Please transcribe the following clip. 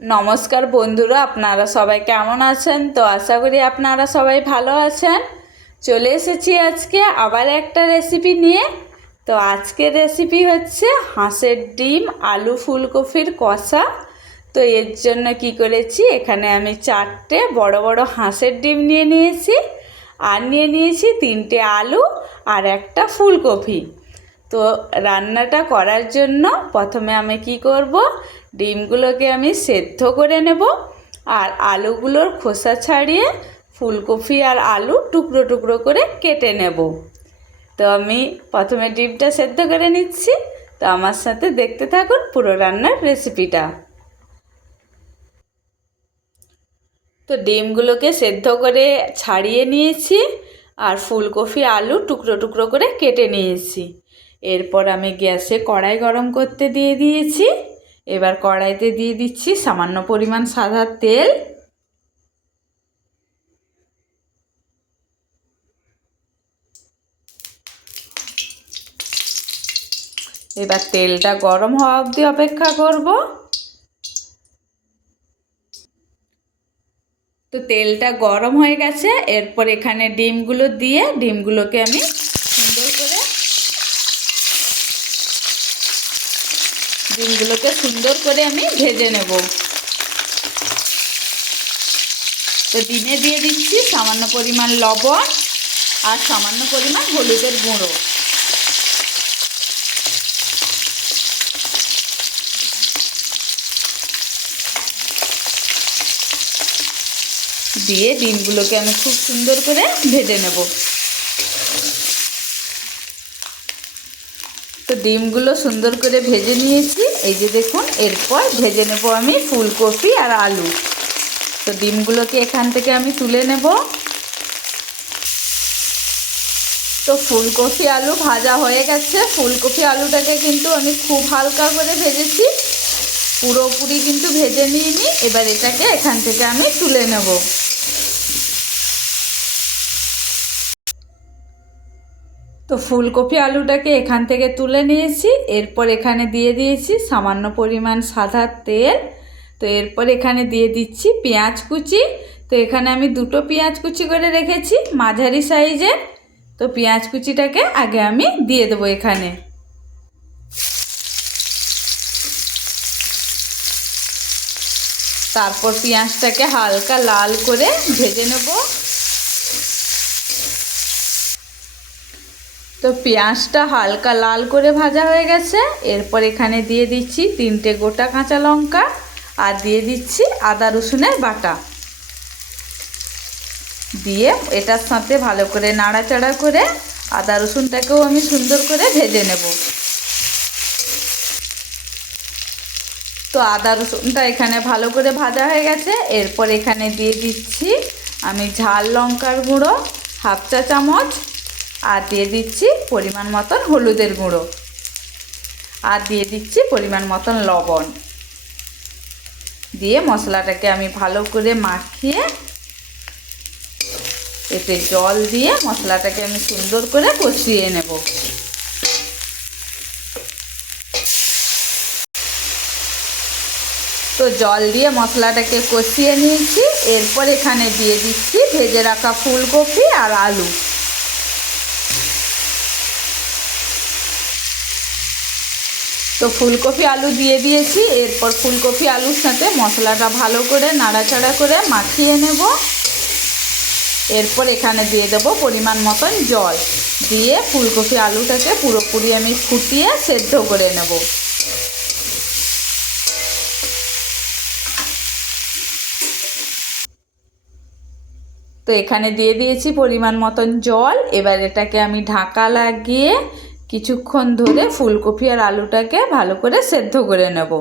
নমস্কার বন্ধুরা, আপনারা সবাই কেমন আছেন? তো আশা করি আপনারা সবাই ভালো আছেন। চলে এসেছি আজকে আবার একটা রেসিপি নিয়ে। তো আজকের রেসিপি হচ্ছে হাঁসের ডিম আলু ফুলকপির কষা। তো এর জন্য কি করেছি, এখানে আমি চারটে বড় বড় হাঁসের ডিম নিয়ে নিয়েছি। আর নিয়ে নিয়েছি তিনটে আলু আর একটা ফুলকপি। তো রান্নাটা করার জন্য প্রথমে আমি কি করব? ডিমগুলোকে আমি সেদ্ধ করে নেব আর আলুগুলোর খোসা ছাড়িয়ে ফুলকপি আর আলু টুকরো টুকরো করে কেটে নেব। তো আমি প্রথমে ডিমটা সেদ্ধ করে নিচ্ছি। তো আমার সাথে দেখতে থাকুন পুরো রান্নার রেসিপিটা। তো ডিমগুলোকে সেদ্ধ করে ছাড়িয়ে নিয়েছি আর ফুলকপি, আলু টুকরো টুকরো করে কেটে নিয়েছি। এরপর আমি গ্যাসে কড়াই গরম করতে দিয়ে দিয়েছি। এবার কড়াইতে দিয়ে দিচ্ছি সামান্য পরিমাণ সাদা তেল। এবার তেলটা গরম হওয়া অবধি অপেক্ষা করব। তো তেলটা গরম হয়ে গেছে। এরপর এখানে ডিমগুলো দিয়ে, ডিমগুলোকে আমি সুন্দর করে ডিমগুলোকে সুন্দর করে আমি ভেজে নেব। তো ডিমে দিয়ে দিচ্ছি সামান্য পরিমাণ লবণ আর সামান্য পরিমাণ হলুদের গুঁড়ো। দিয়ে ডিমগুলোকে আমি খুব সুন্দর করে ভেজে নেব। তো ডিমগুলো সুন্দর করে ভেজে নিয়েছি। এই যে দেখুন, এরপর ভেজে নেব আমি ফুলকপি আর আলু। তো ডিমগুলোকে এখান থেকে আমি তুলে নেব। তো ফুলকপি আলু ভাজা হয়ে গেছে। ফুলকপি আলুটাকে কিন্তু আমি খুব হালকা করে ভেজেছি। পুরোপুরি কিন্তু ভেজে নিইনি। এবার এটাকে এখান থেকে আমি তুলে নেব। তো ফুলকপি আলুটাকে এখান থেকে তুলে নিয়েছি, এরপর এখানে দিয়ে দিয়েছি সামান্য পরিমাণ সাদা তেল। তো এরপর এখানে দিয়ে দিচ্ছি পেঁয়াজ কুচি। তো এখানে আমি দুটো পেঁয়াজ কুচি করে রেখেছি মাঝারি সাইজের। তো পেঁয়াজ কুচিটাকে আগে আমি দিয়ে দেবো এখানে। তারপর পেঁয়াজটাকে হালকা লাল করে ভেজে নেব। তো পেঁয়াজটা হালকা লাল করে ভাজা হয়ে গেছে। এরপর এখানে দিয়ে দিচ্ছি তিনটে গোটা কাঁচা লঙ্কা আর দিয়ে দিচ্ছি আদা রসুনের বাটা। দিয়ে এটার সাথে ভালো করে নাড়াচাড়া করে আদা রসুনটাকেও আমি সুন্দর করে ভেজে নেব। তো আদা রসুনটা এখানে ভালো করে ভাজা হয়ে গেছে। এরপর এখানে দিয়ে দিচ্ছি আমি ঝাল লঙ্কার গুঁড়ো, হাফ চা চামচ আর দিয়ে দিচ্ছি পরিমাণ মতন হলুদের গুঁড়ো। আর দিয়ে দিচ্ছি পরিমাণ মতন লবণ। দিয়ে মশলাটাকে আমি ভালো করে মাখিয়ে এতে জল দিয়ে মশলাটাকে আমি সুন্দর করে কষিয়ে নেব। তো জল দিয়ে মশলাটাকে কষিয়ে নিয়েছি। এরপর এখানে দিয়ে দিচ্ছি ভেজে রাখা ফুলকপি আর আলু। তো ফুলকপি আলু দিয়ে দিয়েছি, এরপর ফুলকপি আলুর সাথে মশলাটা ভালো করে নাড়াচাড়া করে মাখিয়ে নেব। এরপর এখানে দিয়ে দেবো পরিমাণ মতন জল, দিয়ে ফুলকপি আলুটাকে পুরোপুরি আমি ফুটিয়ে সেদ্ধ করে নেব। তো এখানে দিয়ে দিয়েছি পরিমাণ মতন জল, এবার এটাকে আমি ঢাকা লাগিয়ে কিছুক্ষণ ধরে ফুলকপি আর আলুটাকে ভালো করে সেদ্ধ করে নেব।